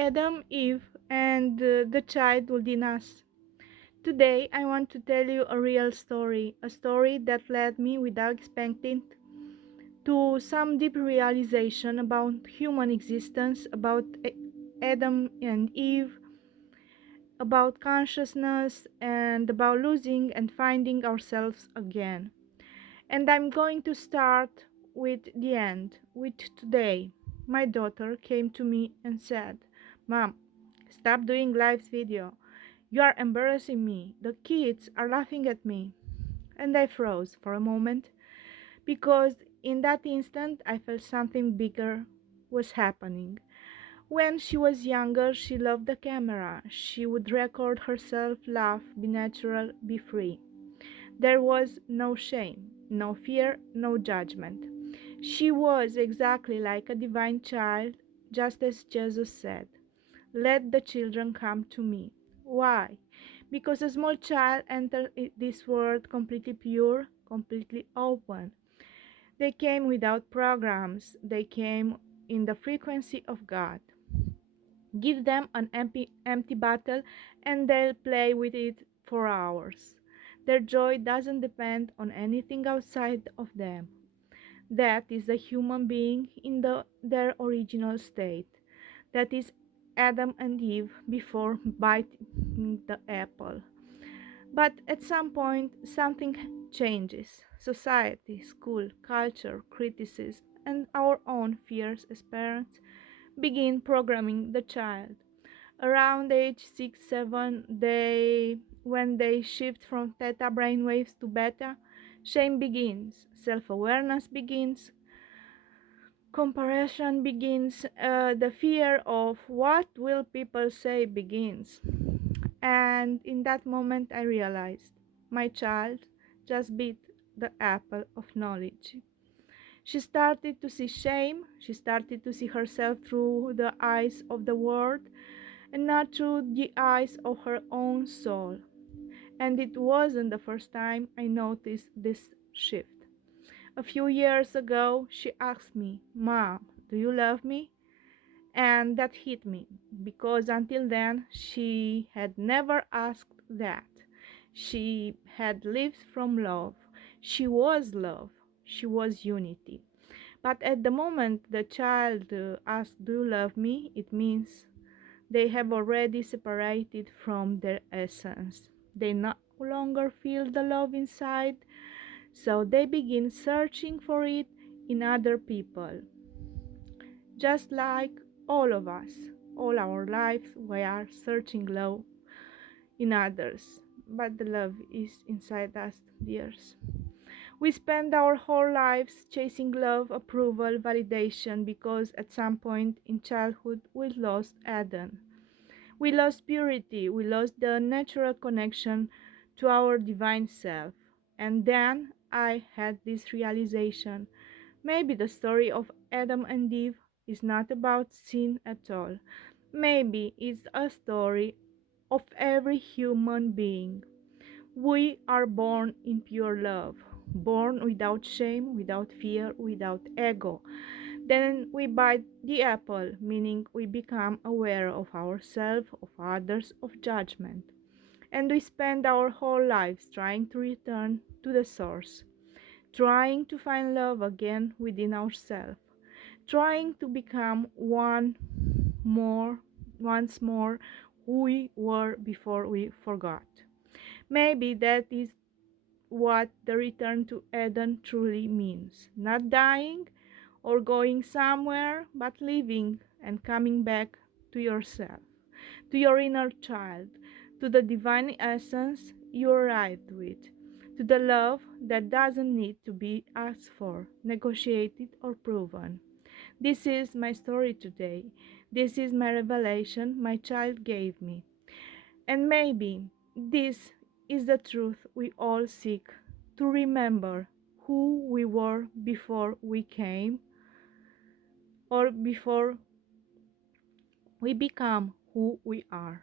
Adam, Eve, and the child within us. Today, I want to tell you a real story, a story that led me without expecting to some deep realization about human existence, about Adam and Eve, about consciousness, and about losing and finding ourselves again. And I'm going to start with the end, with today. My daughter came to me and said, "Mom, stop doing live video. You are embarrassing me. The kids are laughing at me." And I froze for a moment because in that instant I felt something bigger was happening. When she was younger, she loved the camera. She would record herself, laugh, be natural, be free. There was no shame, no fear, no judgment. She was exactly like a divine child, just as Jesus said, "Let the children come to me." Why? Because a small child entered this world completely pure, completely open. They came without programs, they came in the frequency of God. Give them an empty bottle and they'll play with it for hours. Their joy doesn't depend on anything outside of them. That is the human being in their original state. That is Adam and Eve before biting the apple. But at some point, something changes. Society, school, culture, criticism, and our own fears as parents begin programming the child. Around age 6, 7, when they shift from theta brainwaves to beta, shame begins, self-awareness begins, comparison begins, the fear of what will people say begins. And in that moment I realized my child just bit the apple of knowledge. She started to see shame, she started to see herself through the eyes of the world and not through the eyes of her own soul. And it wasn't the first time I noticed this shift. A few years ago, she asked me, "Mom, do you love me?" And that hit me because until then, she had never asked that. She had lived from love. She was love. She was unity. But at the moment the child asks, "Do you love me?" it means they have already separated from their essence. They no longer feel the love inside, so they begin searching for it in other people. Just like all of us, all our lives, we are searching love in others, but the love is inside us, dears. We spend our whole lives chasing love, approval, validation because at some point in childhood we lost Adam. We lost purity, we lost the natural connection to our divine self. And then I had this realization. Maybe the story of Adam and Eve is not about sin at all. Maybe it's a story of every human being. We are born in pure love, born without shame, without fear, without ego. Then we bite the apple, meaning we become aware of ourselves, of others, of judgment. And we spend our whole lives trying to return to the source, trying to find love again within ourselves, trying to become once more who we were before we forgot. Maybe that is what the return to Eden truly means. Not dying or going somewhere, but living and coming back to yourself, to your inner child, to the divine essence you arrived with, to the love that doesn't need to be asked for, negotiated, or proven. This is my story today. This is my revelation my child gave me. And maybe this is the truth we all seek, to remember who we were before we came or before we become who we are.